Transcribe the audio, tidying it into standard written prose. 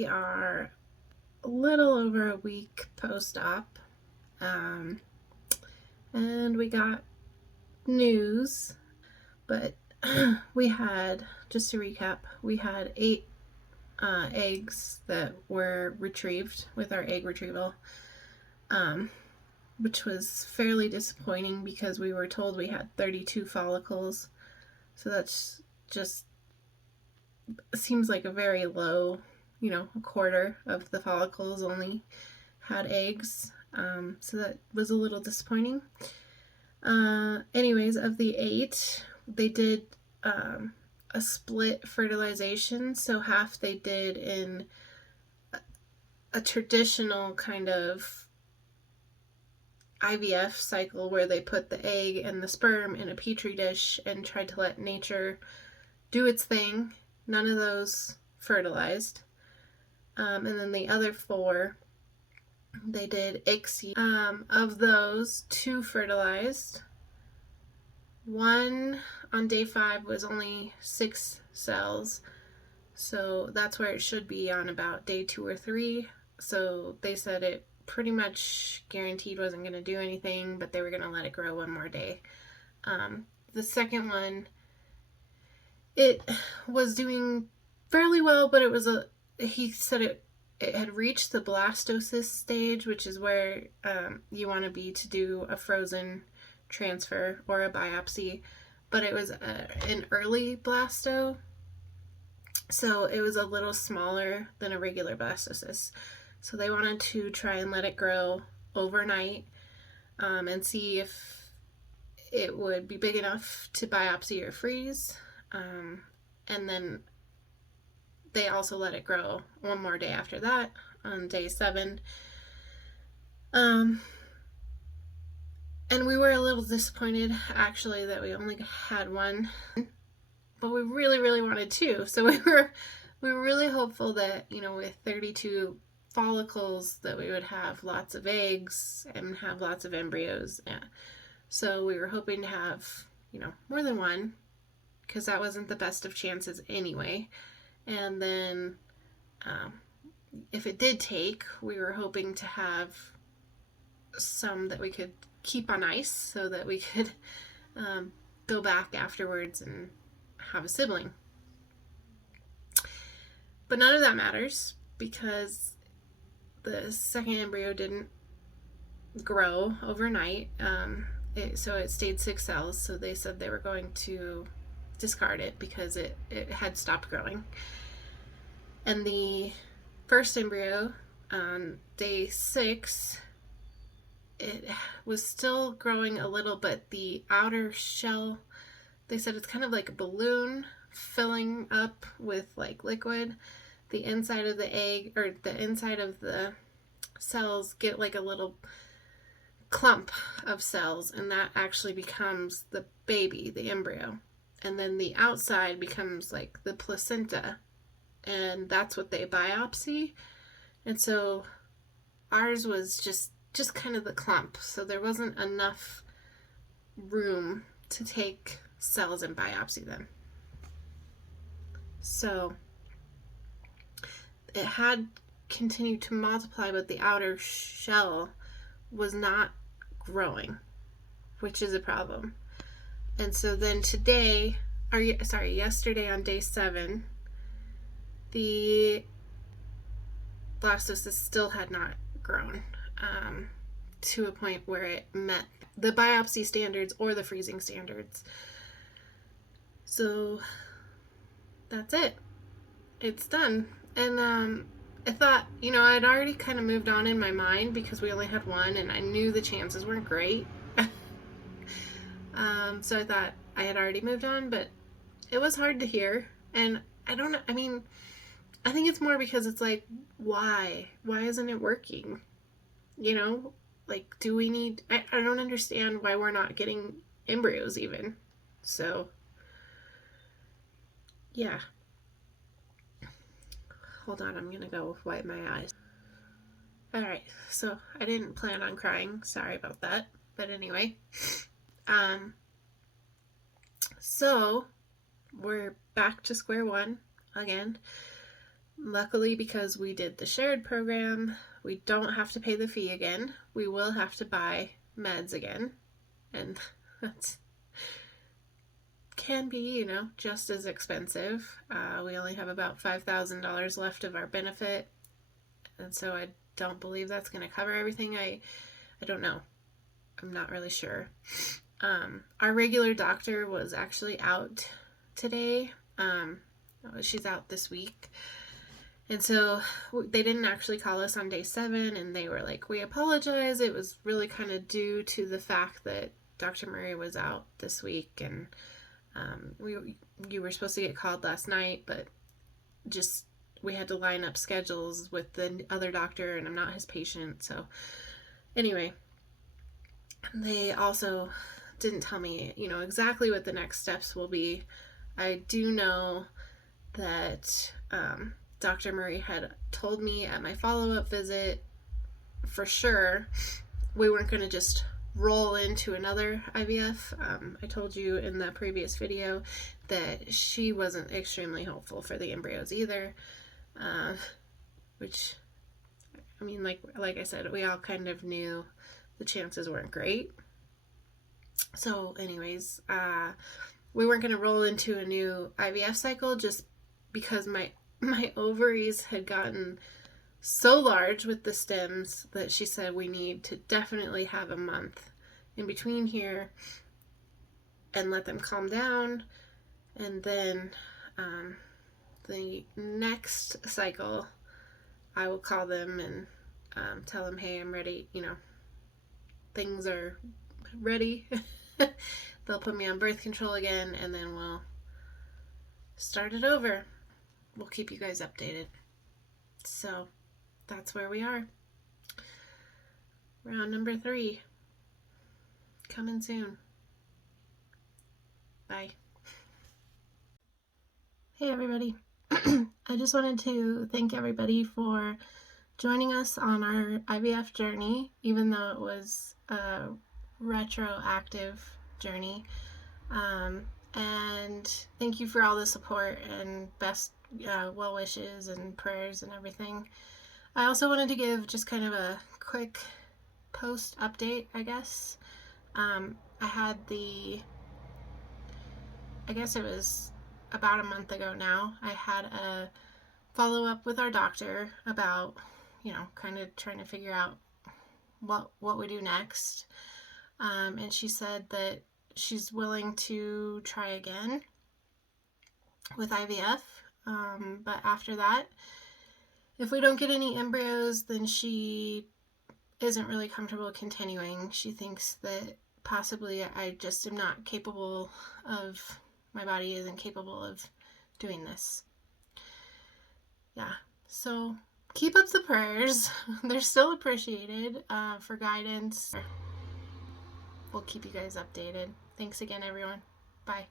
we are a little over a week post-op, and we got news, but we had, just to recap, we had 8 eggs that were retrieved with our egg retrieval, which was fairly disappointing because we were told we had 32 follicles. So that's just seems like a very low, a quarter of the follicles only had eggs. So that was a little disappointing. Anyways, of the 8, they did a split fertilization. So half they did in a traditional kind of IVF cycle where they put the egg and the sperm in a petri dish and tried to let nature do its thing. None of those fertilized. And then the other 4, they did ICSI. Of those, 2 fertilized. 1 on day 5 was only 6 cells. So that's where it should be on about day 2 or 3. So they said it pretty much guaranteed wasn't going to do anything, but they were going to let it grow one more day. The second one, it was doing fairly well, but he said it had reached the blastocyst stage, which is where you want to be to do a frozen transfer or a biopsy, but it was an early blasto, so it was a little smaller than a regular blastocyst. So they wanted to try and let it grow overnight and see if it would be big enough to biopsy or freeze. And then they also let it grow one more day after that on day 7. And we were a little disappointed actually that we only had 1, but we really, really wanted 2. So we were really hopeful that, with 32 follicles that we would have lots of eggs and have lots of embryos. Yeah. So we were hoping to have, more than 1, because that wasn't the best of chances anyway. And then if it did take, we were hoping to have some that we could keep on ice so that we could go back afterwards and have a sibling. But none of that matters because the second embryo didn't grow overnight. So it stayed 6 cells, so they said they were going to discard it because it had stopped growing. And the first embryo on day 6, it was still growing a little, but the outer shell, they said it's kind of like a balloon filling up with like liquid. The inside of the egg, or the inside of the cells, get like a little clump of cells, and that actually becomes the baby, the embryo. And then the outside becomes like the placenta, and that's what they biopsy. And so ours was just kind of the clump, so there wasn't enough room to take cells and biopsy them. So it had continued to multiply, but the outer shell was not growing, which is a problem. And so then yesterday on day 7, the blastocyst still had not grown to a point where it met the biopsy standards or the freezing standards. So that's it. It's done. And I thought, I'd already kind of moved on in my mind because we only had 1 and I knew the chances weren't great. So I thought I had already moved on, but it was hard to hear. And I don't know, I think it's more because it's like, why isn't it working? Like, do we need, I don't understand why we're not getting embryos even. So yeah. Hold on, I'm gonna go wipe my eyes. Alright, so I didn't plan on crying, sorry about that. But anyway, so we're back to square one again. Luckily, because we did the shared program, we don't have to pay the fee again. We will have to buy meds again, and that's can be, just as expensive. We only have about $5,000 left of our benefit, and so I don't believe that's going to cover everything. I don't know. I'm not really sure. Our regular doctor was actually out today. She's out this week. And so they didn't actually call us on day 7, and they were like, we apologize. It was really kind of due to the fact that Dr. Murray was out this week, and you were supposed to get called last night, but just we had to line up schedules with the other doctor, and I'm not his patient. So anyway, they also didn't tell me, exactly what the next steps will be. I do know that Dr. Murray had told me at my follow-up visit for sure we weren't going to just roll into another IVF. I told you in the previous video that she wasn't extremely hopeful for the embryos either, which, I mean, like I said, we all kind of knew the chances weren't great. So anyways, we weren't going to roll into a new IVF cycle just because my ovaries had gotten so large with the stems that she said we need to definitely have a month in between here and let them calm down, and then the next cycle I will call them and tell them, hey, I'm ready, things are ready. They'll put me on birth control again, and then we'll start it over. We'll keep you guys updated. So that's where we are. Round number 3 coming soon. Bye. Hey everybody. I just wanted to thank everybody for joining us on our IVF journey, even though it was a retroactive journey. And thank you for all the support and best well wishes and prayers and everything. I also wanted to give just kind of a quick post update, I guess. I had I guess it was about a month ago now, I had a follow-up with our doctor about, kind of trying to figure out what we do next. And she said that she's willing to try again with IVF. But after that, if we don't get any embryos, then she isn't really comfortable continuing. She thinks that possibly I just am not capable of, my body isn't capable of doing this. Yeah, so keep up the prayers. They're still appreciated for guidance. We'll keep you guys updated. Thanks again, everyone. Bye.